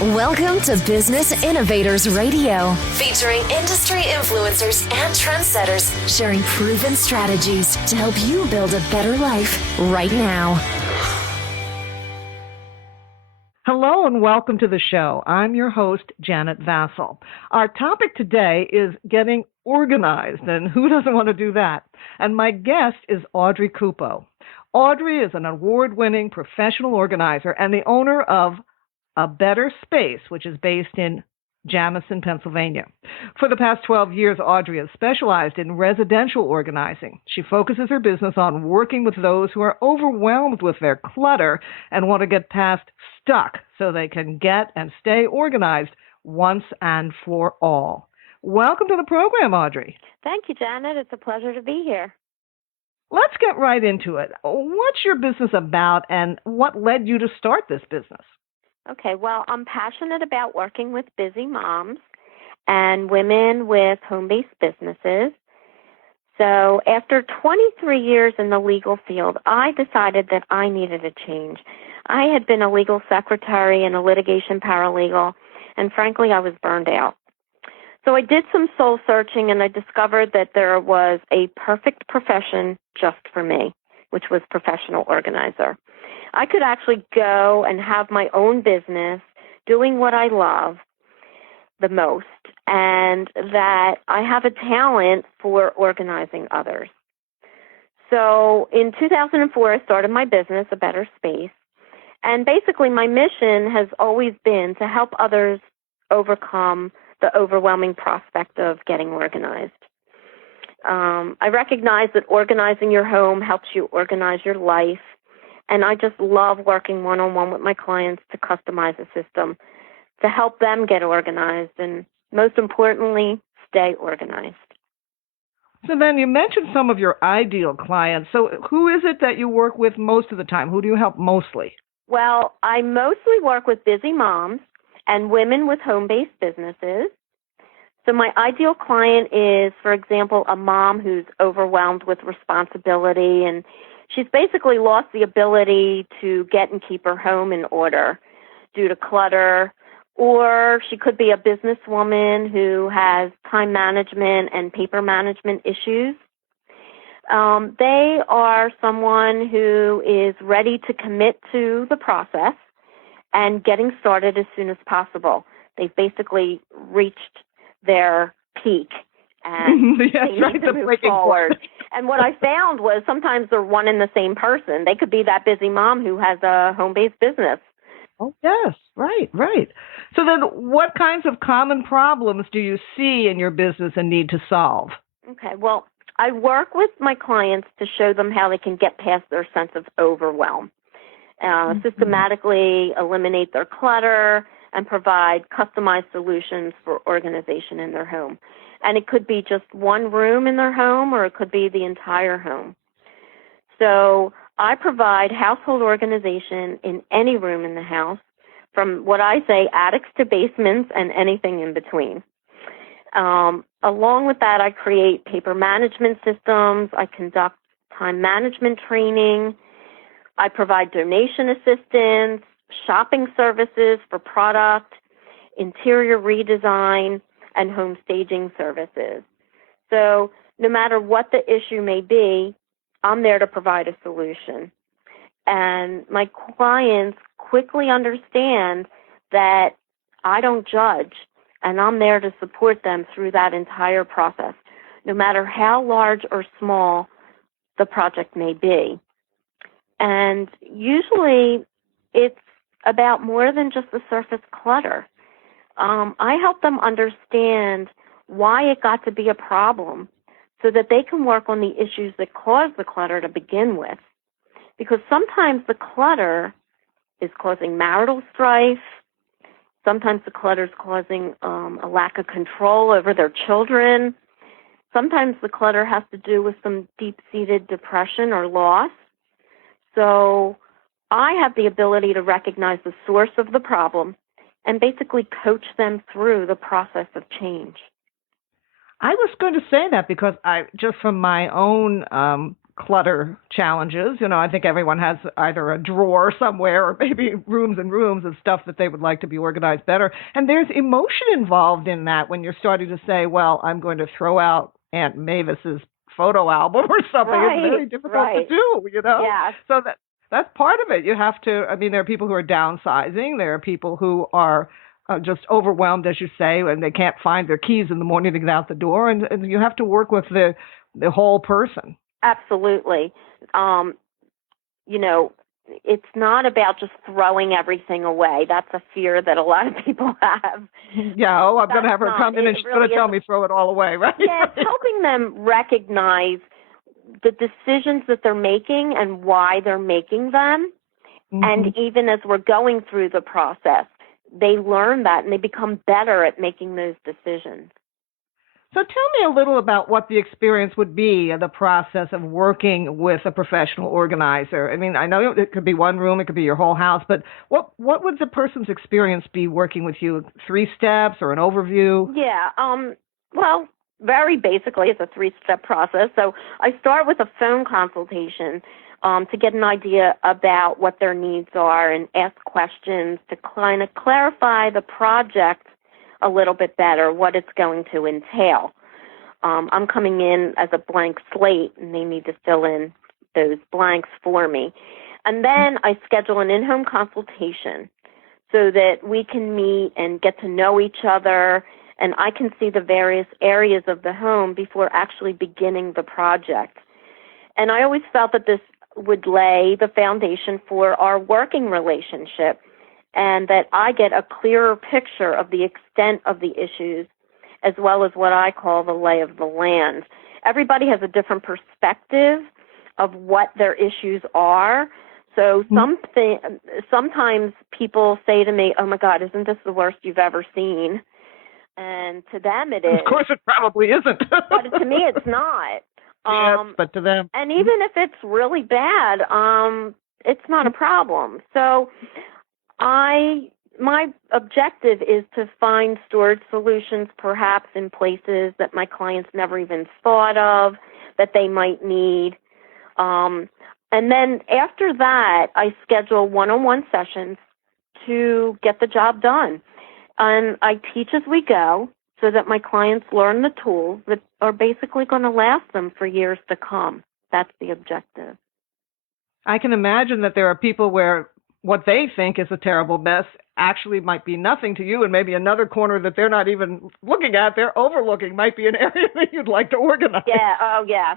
Welcome to Business Innovators Radio, featuring industry influencers and trendsetters sharing proven strategies to help you build a better life right now. Hello and welcome to the show. I'm your host, Janet Vassell. Our topic today is getting organized, and who doesn't want to do that? And my guest is Audrey Cupo. Audrey is an award-winning professional organizer and the owner of A Better Space, which is based in Jamison, Pennsylvania. For the past 12 years, Audrey has specialized in residential organizing. She focuses her business on working with those who are overwhelmed with their clutter and want to get past stuck so they can get and stay organized once and for all. Welcome to the program, Audrey. Thank you, Janet. It's a pleasure to be here. Let's get right into it. What's your business about and what led you to start this business? Okay, well, I'm passionate about working with busy moms and women with home-based businesses. So after 23 years in the legal field, I decided that I needed a change. I had been a legal secretary and a litigation paralegal, and frankly, I was burned out. So I did some soul searching, and I discovered that there was a perfect profession just for me, which was professional organizer. I could actually go and have my own business doing what I love the most, and that I have a talent for organizing others. So in 2004, I started my business, A Better Space, and basically my mission has always been to help others overcome the overwhelming prospect of getting organized. I recognize that organizing your home helps you organize your life. And I just love working one-on-one with my clients to customize a system to help them get organized and, most importantly, stay organized. So then you mentioned some of your ideal clients. So who is it that you work with most of the time? Who do you help mostly? Well, I mostly work with busy moms and women with home-based businesses. So my ideal client is, for example, a mom who's overwhelmed with responsibility and she's basically lost the ability to get and keep her home in order due to clutter, or she could be a businesswoman who has time management and paper management issues. They are someone who is ready to commit to the process and getting started as soon as possible. They've basically reached their peak and yes, they need to move forward. And what I found was sometimes they're one and the same person. They could be that busy mom who has a home-based business. Oh, yes, right. So then what kinds of common problems do you see in your business and need to solve? Okay, well, I work with my clients to show them how they can get past their sense of overwhelm, systematically eliminate their clutter, and provide customized solutions for organization in their home. And it could be just one room in their home, or it could be the entire home. So I provide household organization in any room in the house, from what I say, attics to basements and anything in between. Along with that, I create paper management systems. I conduct time management training. I provide donation assistance, shopping services for product, interior redesign, and home staging services. So no matter what the issue may be, I'm there to provide a solution. And my clients quickly understand that I don't judge, and I'm there to support them through that entire process, no matter how large or small the project may be. And usually it's about more than just the surface clutter. I help them understand why it got to be a problem so that they can work on the issues that caused the clutter to begin with. Because sometimes the clutter is causing marital strife. Sometimes the clutter is causing a lack of control over their children. Sometimes the clutter has to do with some deep-seated depression or loss. So I have the ability to recognize the source of the problem and basically coach them through the process of change. I was going to say that because I just from my own clutter challenges. I think everyone has either a drawer somewhere or maybe rooms and rooms of stuff that they would like to be organized better. And there's emotion involved in that when you're starting to say, well, I'm going to throw out Aunt Mavis's photo album or something. Right, it's very difficult to do, Yes. So that's part of it. You have to, there are people who are downsizing. There are people who are just overwhelmed, as you say, and they can't find their keys in the morning to get out the door. And you have to work with the whole person. Absolutely. It's not about just throwing everything away. That's a fear that a lot of people have. Yeah, I'm going to have her come in and she's going to tell me throw it all away, right? Yeah, it's helping them recognize the decisions that they're making and why they're making them. Mm-hmm. And even as we're going through the process, they learn that and they become better at making those decisions. So tell me a little about what the experience would be in the process of working with a professional organizer. I know it could be one room, it could be your whole house, but what would the person's experience be working with you? 3 steps or an overview? Yeah, well, very basically, it's a 3-step process. So I start with a phone consultation to get an idea about what their needs are and ask questions to kind of clarify the project a little bit better, what it's going to entail. I'm coming in as a blank slate, and they need to fill in those blanks for me. And then I schedule an in-home consultation so that we can meet and get to know each other, and I can see the various areas of the home before actually beginning the project. And I always felt that this would lay the foundation for our working relationship, and that I get a clearer picture of the extent of the issues, as well as what I call the lay of the land. Everybody has a different perspective of what their issues are. So sometimes people say to me, oh my God, isn't this the worst you've ever seen? And to them it is. Of course it probably isn't. But to me it's not. Yes, but to them. And even if it's really bad, it's not a problem. So my objective is to find storage solutions perhaps in places that my clients never even thought of that they might need. And then after that, I schedule one-on-one sessions to get the job done. And I teach as we go so that my clients learn the tools that are basically going to last them for years to come. That's the objective. I can imagine that there are people where what they think is a terrible mess actually might be nothing to you, and maybe another corner that they're not even looking at, they're overlooking, might be an area that you'd like to organize. Yeah, oh, yes.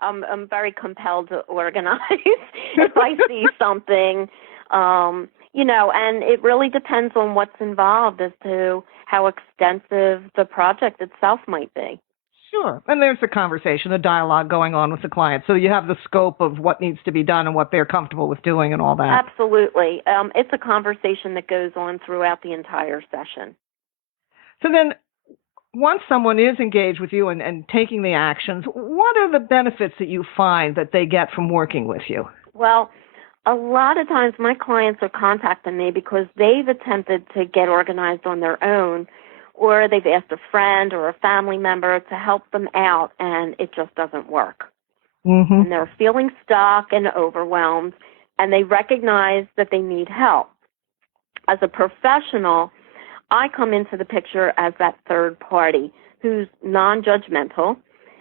I'm very compelled to organize if I see something, and it really depends on what's involved as to how extensive the project itself might be. Sure. And there's a conversation, a dialogue going on with the client. So you have the scope of what needs to be done and what they're comfortable with doing and all that. Absolutely. It's a conversation that goes on throughout the entire session. So then once someone is engaged with you and taking the actions, what are the benefits that you find that they get from working with you? Well, a lot of times my clients are contacting me because they've attempted to get organized on their own, or they've asked a friend or a family member to help them out, and it just doesn't work. Mm-hmm. And they're feeling stuck and overwhelmed, and they recognize that they need help. As a professional, I come into the picture as that third party who's non-judgmental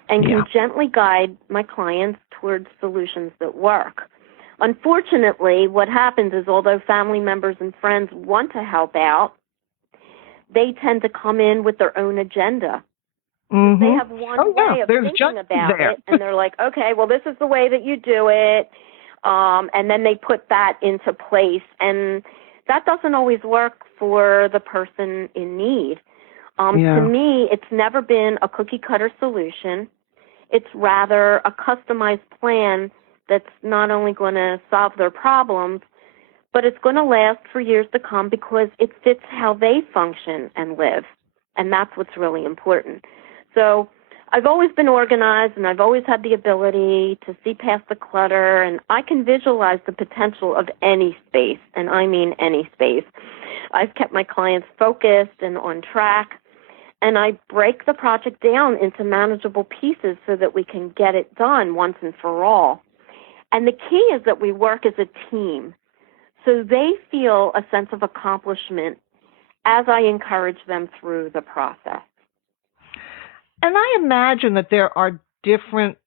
and can gently guide my clients towards solutions that work. Unfortunately, what happens is although family members and friends want to help out, they tend to come in with their own agenda. Mm-hmm. They have one way of thinking about it, and they're like, okay, well, this is the way that you do it, and then they put that into place, and that doesn't always work for the person in need. To me, it's never been a cookie-cutter solution. It's rather a customized plan that's not only going to solve their problems, but it's going to last for years to come because it fits how they function and live, and that's what's really important. So I've always been organized, and I've always had the ability to see past the clutter, and I can visualize the potential of any space, and I mean any space. I've kept my clients focused and on track, and I break the project down into manageable pieces so that we can get it done once and for all. And the key is that we work as a team, so they feel a sense of accomplishment as I encourage them through the process. And I imagine that there are different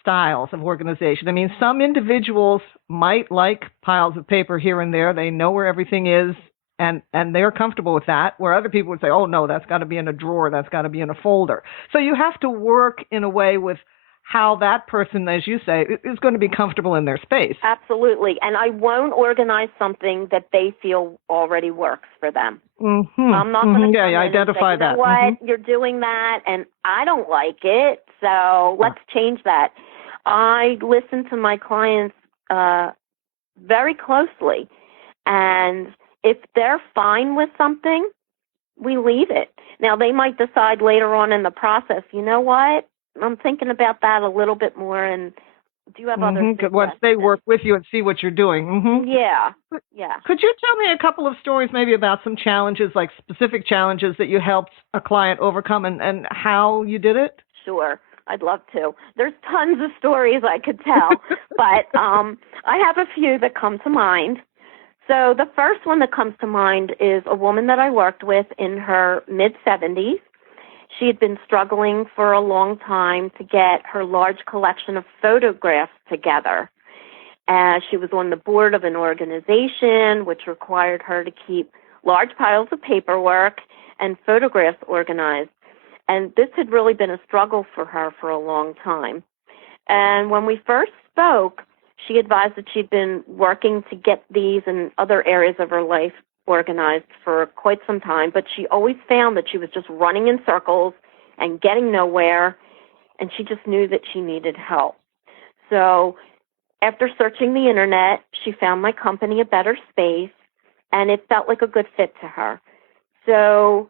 styles of organization. I mean, some individuals might like piles of paper here and there. They know where everything is, and they're comfortable with that, where other people would say, oh, no, that's got to be in a drawer, that's got to be in a folder. So you have to work in a way with how that person, as you say, is going to be comfortable in their space. Absolutely. And I won't organize something that they feel already works for them. Mm-hmm. I'm not going to identify and say, you know what, you're doing that, and I don't like it, so let's change that. I listen to my clients very closely, and if they're fine with something, we leave it. Now, they might decide later on in the process, you know what, I'm thinking about that a little bit more, and do you have other suggestions? Once they work with you and see what you're doing. Mm-hmm. Yeah. Could you tell me a couple of stories maybe about some challenges, like specific challenges that you helped a client overcome and how you did it? Sure. I'd love to. There's tons of stories I could tell, but I have a few that come to mind. So the first one that comes to mind is a woman that I worked with in her mid-70s. She had been struggling for a long time to get her large collection of photographs together. She was on the board of an organization which required her to keep large piles of paperwork and photographs organized. And this had really been a struggle for her for a long time. And when we first spoke, she advised that she'd been working to get these and other areas of her life organized for quite some time, but she always found that she was just running in circles and getting nowhere, and she just knew that she needed help. So after searching the internet, she found my company, A Better Space, and it felt like a good fit to her. So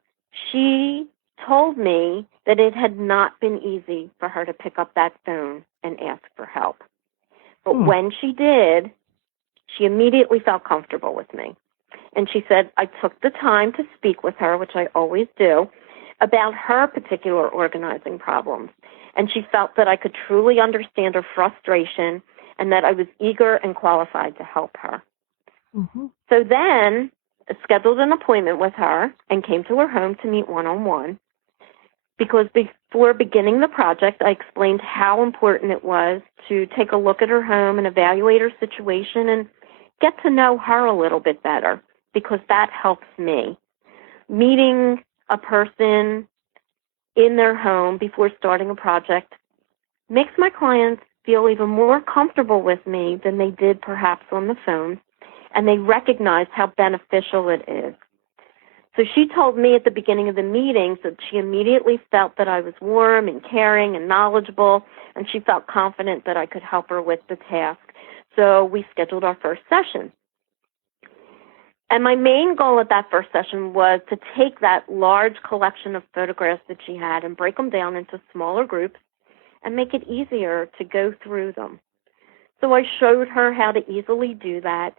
she told me that it had not been easy for her to pick up that phone and ask for help. But when she did, she immediately felt comfortable with me. And she said, I took the time to speak with her, which I always do, about her particular organizing problems. And she felt that I could truly understand her frustration and that I was eager and qualified to help her. Mm-hmm. So then I scheduled an appointment with her and came to her home to meet one-on-one. Because before beginning the project, I explained how important it was to take a look at her home and evaluate her situation and get to know her a little bit better, because that helps me. Meeting a person in their home before starting a project makes my clients feel even more comfortable with me than they did perhaps on the phone, and they recognize how beneficial it is. So she told me at the beginning of the meeting that she immediately felt that I was warm and caring and knowledgeable, and she felt confident that I could help her with the task. So we scheduled our first session. And my main goal at that first session was to take that large collection of photographs that she had and break them down into smaller groups and make it easier to go through them. So I showed her how to easily do that.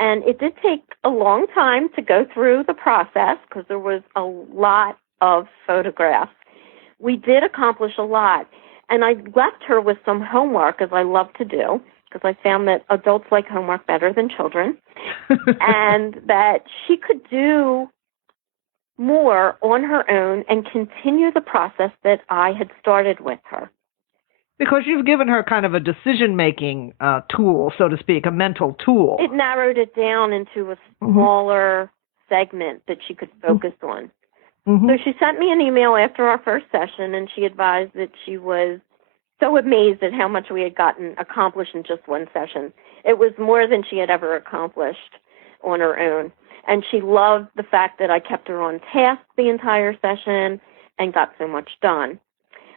And it did take a long time to go through the process because there was a lot of photographs. We did accomplish a lot. And I left her with some homework, as I love to do, because I found that adults like homework better than children, and that she could do more on her own and continue the process that I had started with her. Because you've given her kind of a decision-making tool, so to speak, a mental tool. It narrowed it down into a smaller segment that she could focus on. Mm-hmm. So she sent me an email after our first session, and she advised that she was so amazed at how much we had gotten accomplished in just one session. It was more than she had ever accomplished on her own. And she loved the fact that I kept her on task the entire session and got so much done.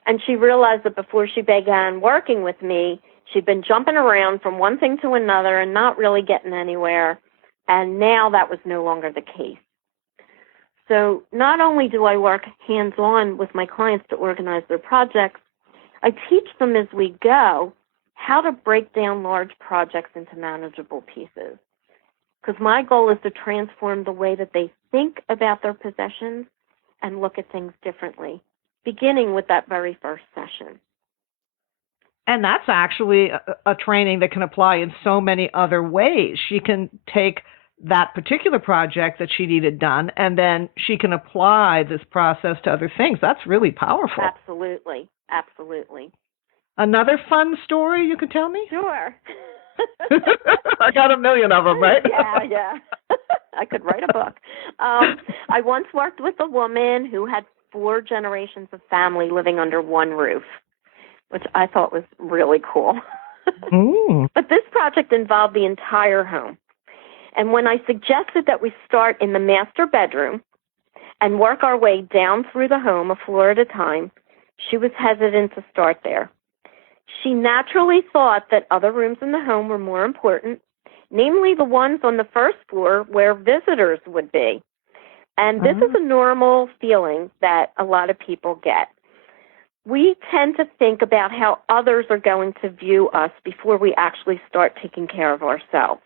And she realized that before she began working with me, she'd been jumping around from one thing to another and not really getting anywhere. And now that was no longer the case. So not only do I work hands-on with my clients to organize their projects, I teach them as we go how to break down large projects into manageable pieces. Because my goal is to transform the way that they think about their possessions and look at things differently, beginning with that very first session. And that's actually a training that can apply in so many other ways. She can take that particular project that she needed done, and then she can apply this process to other things. That's really powerful. Absolutely. Absolutely. Another fun story you could tell me? Sure. I got a million of them, right? Yeah. I could write a book. I once worked with a woman who had 4 generations of family living under one roof, which I thought was really cool. But this project involved the entire home. And when I suggested that we start in the master bedroom and work our way down through the home a floor at a time, she was hesitant to start there. She naturally thought that other rooms in the home were more important, namely the ones on the first floor where visitors would be. And this is a normal feeling that a lot of people get. We tend to think about how others are going to view us before we actually start taking care of ourselves.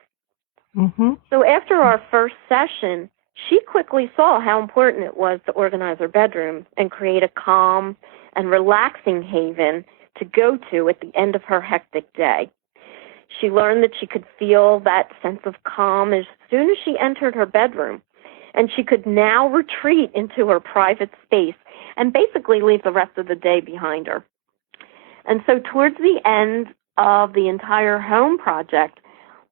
So after our first session, she quickly saw how important it was to organize her bedroom and create a calm and relaxing haven to go to at the end of her hectic day. She learned that she could feel that sense of calm as soon as she entered her bedroom, and she could now retreat into her private space and basically leave the rest of the day behind her. And so towards the end of the entire home project,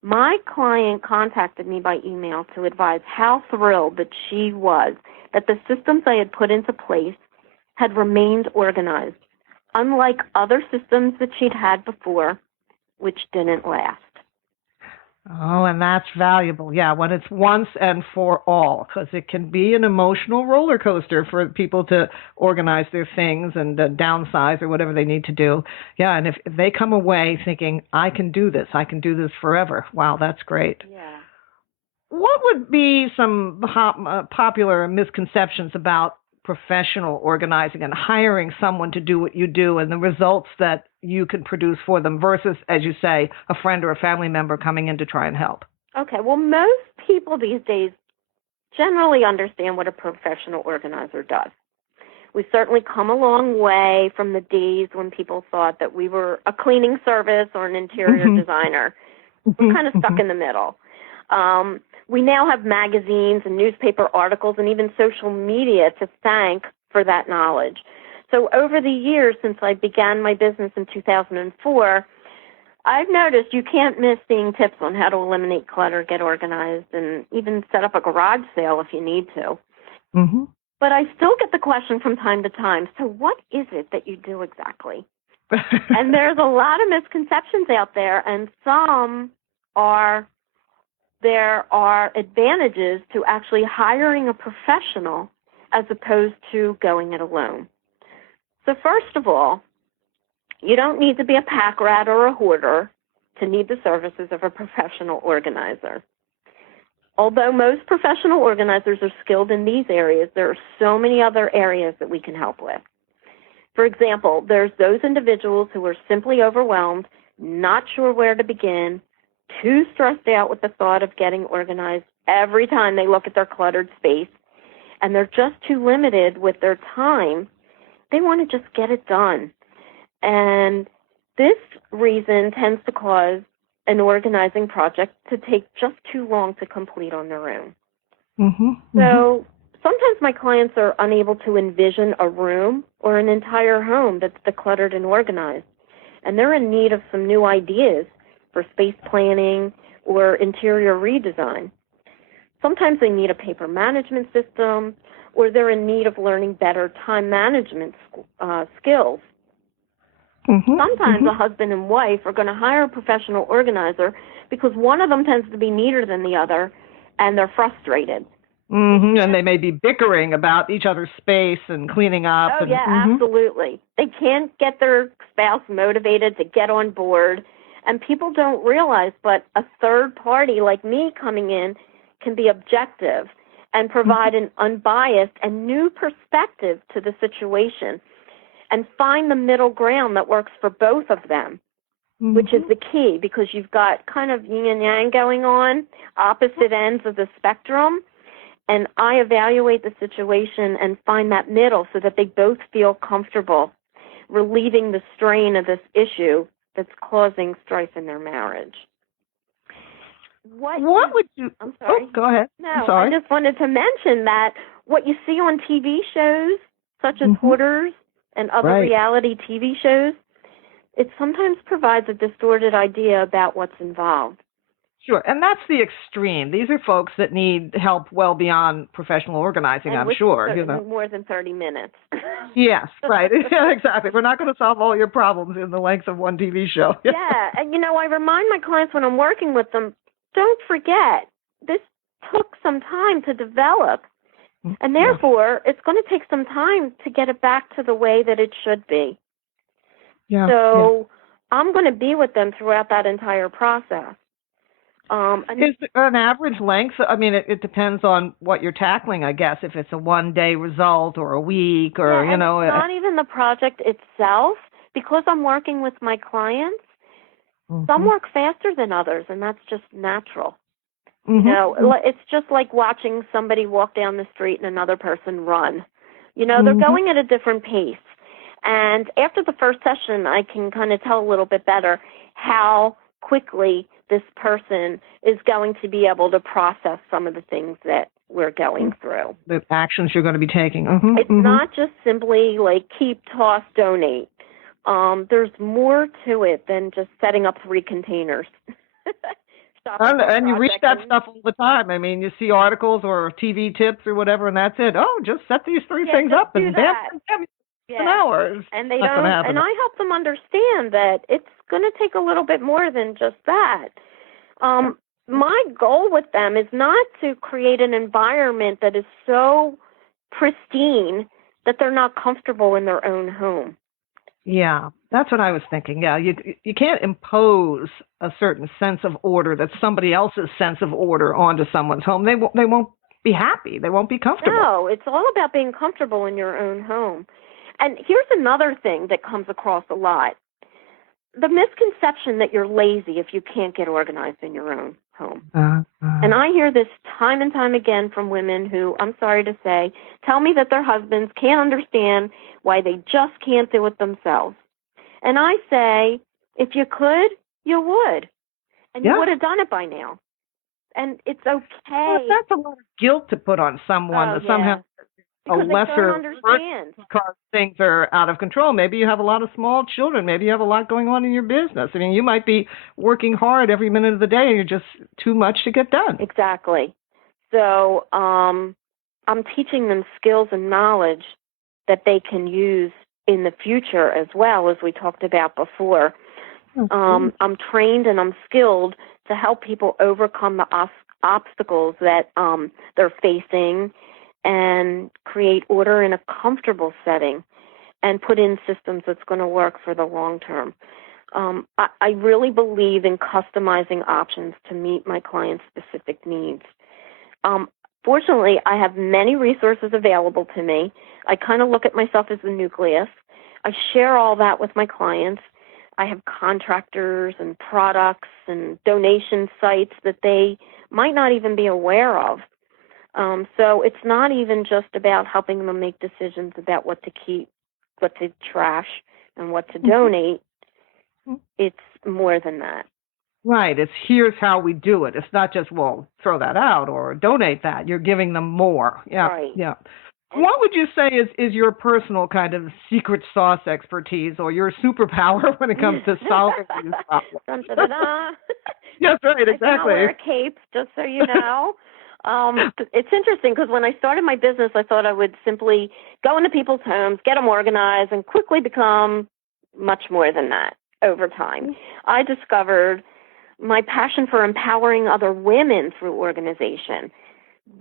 my client contacted me by email to advise how thrilled that she was that the systems I had put into place had remained organized, unlike other systems that she'd had before, which didn't last. Oh, and that's valuable. Yeah, when it's once and for all, because it can be an emotional roller coaster for people to organize their things and downsize or whatever they need to do. Yeah, and if they come away thinking, I can do this forever. Wow, that's great. Yeah. What would be some popular misconceptions about professional organizing and hiring someone to do what you do and the results that you can produce for them versus, as you say, a friend or a family member coming in to try and help? Okay, well, most people these days generally understand what a professional organizer does. We've certainly come a long way from the days when people thought that we were a cleaning service or an interior designer. We're kind of stuck in the middle. We now have magazines and newspaper articles and even social media to thank for that knowledge. So over the years since I began my business in 2004, I've noticed you can't miss seeing tips on how to eliminate clutter, get organized, and even set up a garage sale if you need to. But I still get the question from time to time, so what is it that you do exactly? And there's a lot of misconceptions out there, and there are advantages to actually hiring a professional as opposed to going it alone. So first of all, you don't need to be a pack rat or a hoarder to need the services of a professional organizer. Although most professional organizers are skilled in these areas, there are so many other areas that we can help with. For example, there's those individuals who are simply overwhelmed, not sure where to begin, too stressed out with the thought of getting organized every time they look at their cluttered space, and they're just too limited with their time. They want to just get it done. And this reason tends to cause an organizing project to take just too long to complete on their own. So sometimes my clients are unable to envision a room or an entire home that's decluttered and organized, and they're in need of some new ideas for space planning or interior redesign. Sometimes they need a paper management system, or they're in need of learning better time management skills. Sometimes a husband and wife are going to hire a professional organizer because one of them tends to be neater than the other, and they're frustrated. And they may be bickering about each other's space and cleaning up. Oh, yeah, absolutely. They can't get their spouse motivated to get on board. And people don't realize, but a third party like me coming in can be objective and provide an unbiased and new perspective to the situation and find the middle ground that works for both of them, which is the key, because you've got kind of yin and yang going on, opposite ends of the spectrum, And I evaluate the situation and find that middle so that they both feel comfortable relieving the strain of this issue that's causing strife in their marriage. What would you... I'm sorry. Oh, go ahead. No, I'm sorry. I just wanted to mention that what you see on TV shows, such as Hoarders and other reality TV shows, it sometimes provides a distorted idea about what's involved. Sure, and that's the extreme. These are folks that need help well beyond professional organizing, and I'm sure. More than 30 minutes. Yes, right. Yeah, exactly. We're not going to solve all your problems in the length of one TV show. Yeah, and I remind my clients when I'm working with them, don't forget, this took some time to develop, and therefore it's going to take some time to get it back to the way that it should be. Yeah. So I'm going to be with them throughout that entire process. Is there an average length? I mean, it depends on what you're tackling, I guess, if it's a one-day result or a week or, It's not even the project itself. Because I'm working with my clients, some work faster than others, and that's just natural. It's just like watching somebody walk down the street and another person run. They're going at a different pace. And after the first session, I can kind of tell a little bit better how quickly this person is going to be able to process some of the things that we're going through. The actions you're going to be taking. It's not just simply like keep, toss, donate. There's more to it than just setting up 3 containers. And you read that stuff all the time. I mean, you see articles or TV tips or whatever, and that's it. Oh, just set these 3 things up and damn, an hour. And they don't. And I help them understand that it's going to take a little bit more than just that. My goal with them is not to create an environment that is so pristine that they're not comfortable in their own home. Yeah, that's what I was thinking. Yeah, you can't impose a certain sense of order that's somebody else's sense of order onto someone's home. They won't be happy. They won't be comfortable. No, it's all about being comfortable in your own home. And here's another thing that comes across a lot. The misconception that you're lazy if you can't get organized in your own home. And I hear this time and time again from women who, I'm sorry to say, tell me that their husbands can't understand why they just can't do it themselves. And I say, if you could, you would. And you would have done it by now. And it's okay. Well, that's a lot of guilt to put on someone that somehow because a lesser understand. Because things are out of control. Maybe you have a lot of small children. Maybe you have a lot going on in your business. I mean, you might be working hard every minute of the day and you're just too much to get done. Exactly. So I'm teaching them skills and knowledge that they can use in the future as well, as we talked about before. I'm trained and I'm skilled to help people overcome the obstacles that they're facing and create order in a comfortable setting and put in systems that's going to work for the long term. I really believe in customizing options to meet my clients' specific needs. Fortunately, I have many resources available to me. I kind of look at myself as the nucleus. I share all that with my clients. I have contractors and products and donation sites that they might not even be aware of. So it's not even just about helping them make decisions about what to keep, what to trash, and what to donate. It's more than that. Right. It's here's how we do it. It's not just, well, throw that out or donate that. You're giving them more. Yeah. Right. Yeah. What would you say is your personal kind of secret sauce expertise or your superpower when it comes to solving these problems? Dun, da, da, da. Yes, right, exactly. I wear a cape, just so you know. It's interesting because when I started my business, I thought I would simply go into people's homes, get them organized, and quickly become much more than that over time. I discovered my passion for empowering other women through organization.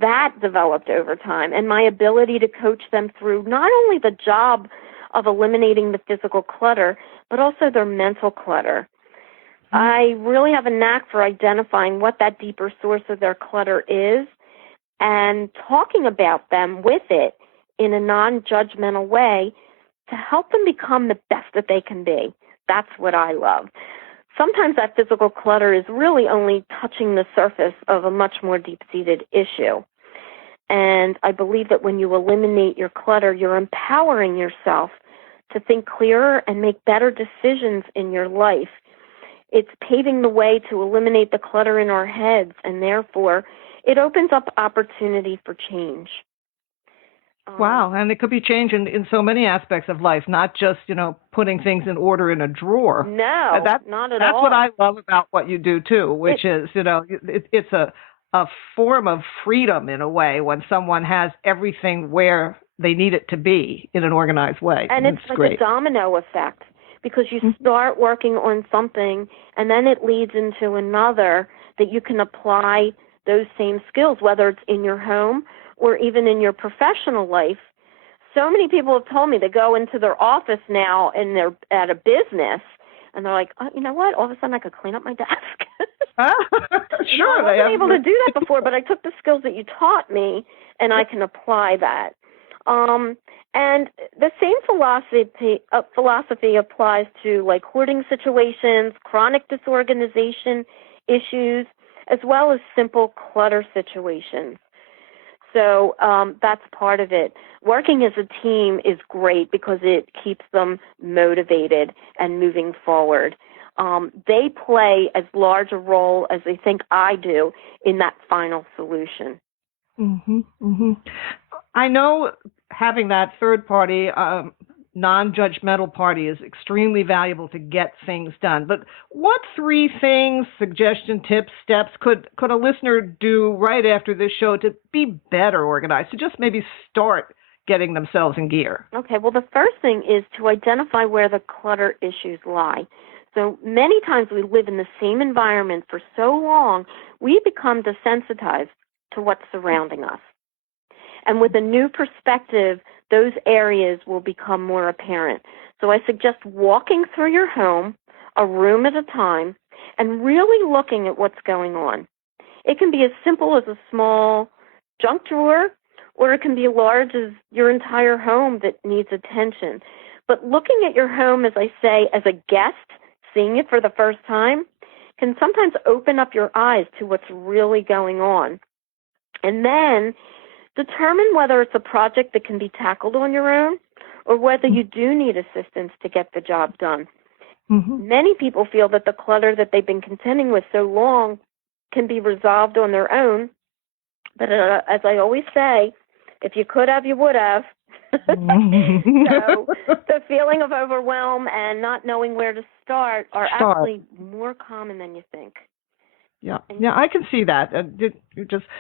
That developed over time, and my ability to coach them through not only the job of eliminating the physical clutter, but also their mental clutter. I really have a knack for identifying what that deeper source of their clutter is and talking about them with it in a non-judgmental way to help them become the best that they can be. That's what I love. Sometimes that physical clutter is really only touching the surface of a much more deep-seated issue. And I believe that when you eliminate your clutter, you're empowering yourself to think clearer and make better decisions in your life. It's paving the way to eliminate the clutter in our heads, and therefore it opens up opportunity for change. Wow, and it could be change in so many aspects of life, not just, putting things in order in a drawer. No, not at all. That's what I love about what you do, too, which is, it's a form of freedom in a way when someone has everything where they need it to be in an organized way. And it's like great. a domino effect, because you start working on something and then it leads into another that you can apply those same skills, whether it's in your home or even in your professional life. So many people have told me they go into their office now and they're at a business and they're like, oh, you know what, all of a sudden I could clean up my desk. Sure. I wasn't able to do that before, but I took the skills that you taught me and I can apply that. And the same philosophy applies to like hoarding situations, chronic disorganization issues, as well as simple clutter situations. So that's part of it. Working as a team is great because it keeps them motivated and moving forward. They play as large a role as they think I do in that final solution. Mm-hmm, mm-hmm. I know having that third party, non-judgmental party is extremely valuable to get things done. But what 3 things, suggestion, tips, steps could a listener do right after this show to be better organized, to just maybe start getting themselves in gear? Okay, well, the first thing is to identify where the clutter issues lie. So many times we live in the same environment for so long, we become desensitized to what's surrounding us. And with a new perspective, those areas will become more apparent. So I suggest walking through your home, a room at a time, and really looking at what's going on. It can be as simple as a small junk drawer, or it can be large as your entire home that needs attention. But looking at your home, as I say, as a guest, seeing it for the first time, can sometimes open up your eyes to what's really going on. And then determine whether it's a project that can be tackled on your own or whether you do need assistance to get the job done. Mm-hmm. Many people feel that the clutter that they've been contending with so long can be resolved on their own. But as I always say, if you could have, you would have. So the feeling of overwhelm and not knowing where to start are actually more common than you think. Yeah, I can see that. And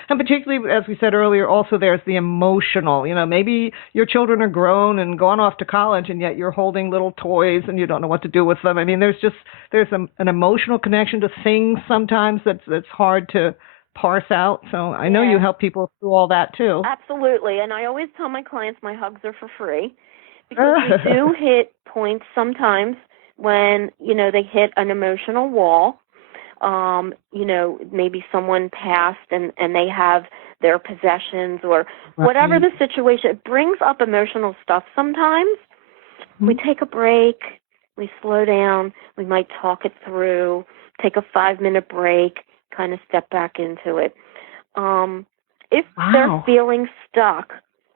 particularly, as we said earlier, also there's the emotional. Maybe your children are grown and gone off to college, and yet you're holding little toys and you don't know what to do with them. I mean, there's an emotional connection to things sometimes that's hard to parse out. So I know you help people through all that too. Absolutely, and I always tell my clients my hugs are for free because we do hit points sometimes when they hit an emotional wall. Maybe someone passed and they have their possessions or whatever the situation. It brings up emotional stuff sometimes. Mm-hmm. We take a break. We slow down. We might talk it through, take a 5-minute break, kind of step back into it. If they're feeling stuck,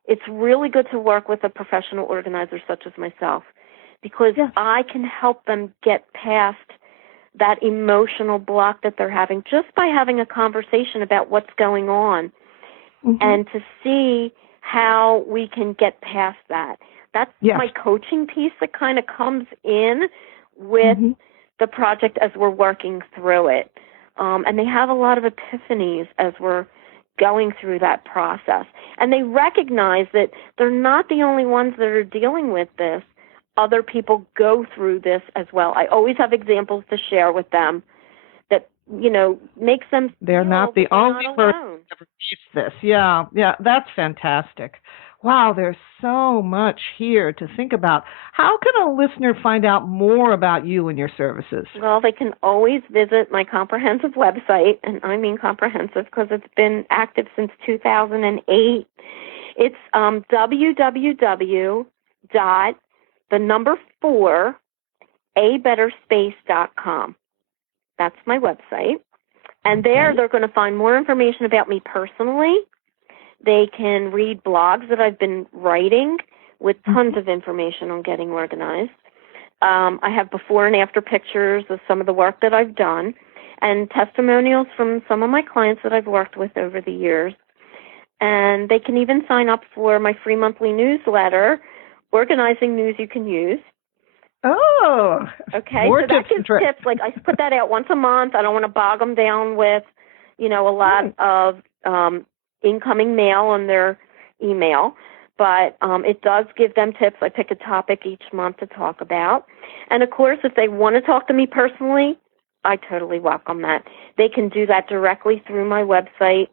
it's really good to work with a professional organizer such as myself because I can help them get past that emotional block that they're having just by having a conversation about what's going on and to see how we can get past that. That's my coaching piece that kind of comes in with the project as we're working through it. And they have a lot of epiphanies as we're going through that process. And they recognize that they're not the only ones that are dealing with this. Other people go through this as well. I always have examples to share with them that, makes them they're not the only person who ever faced this. Yeah, that's fantastic. Wow, there's so much here to think about. How can a listener find out more about you and your services? Well, they can always visit my comprehensive website, and I mean comprehensive because it's been active since 2008. It's www.4abetterspace.com. That's my website. And there they're going to find more information about me personally. They can read blogs that I've been writing with tons of information on getting organized. I have before and after pictures of some of the work that I've done and testimonials from some of my clients that I've worked with over the years. And they can even sign up for my free monthly newsletter, Organizing News You Can Use. Oh, okay. More so that gives tips. Like I put that out once a month. I don't want to bog them down with, a lot of incoming mail on their email, but it does give them tips. I pick a topic each month to talk about. And, of course, if they want to talk to me personally, I totally welcome that. They can do that directly through my website.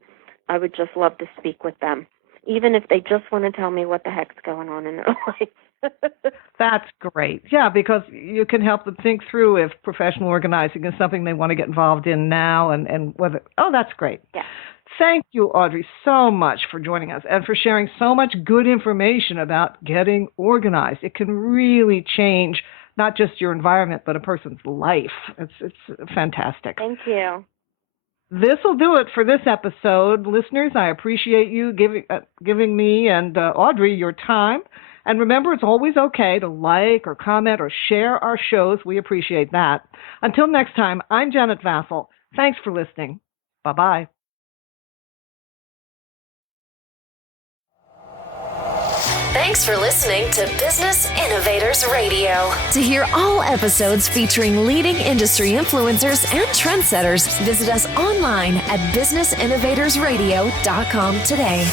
I would just love to speak with them, even if they just want to tell me what the heck's going on in their life. That's great. Yeah, because you can help them think through if professional organizing is something they want to get involved in now and whether, that's great. Yeah. Thank you, Audrey, so much for joining us and for sharing so much good information about getting organized. It can really change not just your environment, but a person's life. It's fantastic. Thank you. This will do it for this episode. Listeners, I appreciate you giving me and Audrey your time. And remember, it's always okay to like or comment or share our shows. We appreciate that. Until next time, I'm Janet Vassell. Thanks for listening. Bye-bye. Thanks for listening to Business Innovators Radio. To hear all episodes featuring leading industry influencers and trendsetters, visit us online at businessinnovatorsradio.com today.